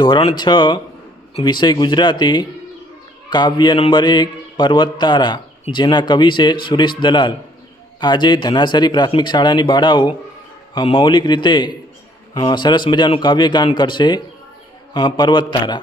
ધોરણ 6 વિષય ગુજરાતી કાવ્ય નંબર 1 પર્વત તારા, જેના કવિ છે સુરેશ દલાલ. આજે ધનાસરી પ્રાથમિક શાળાની બાળાઓ મૌલિક રીતે સરસ મજાનું કાવ્યગાન કરશે. પર્વત તારા.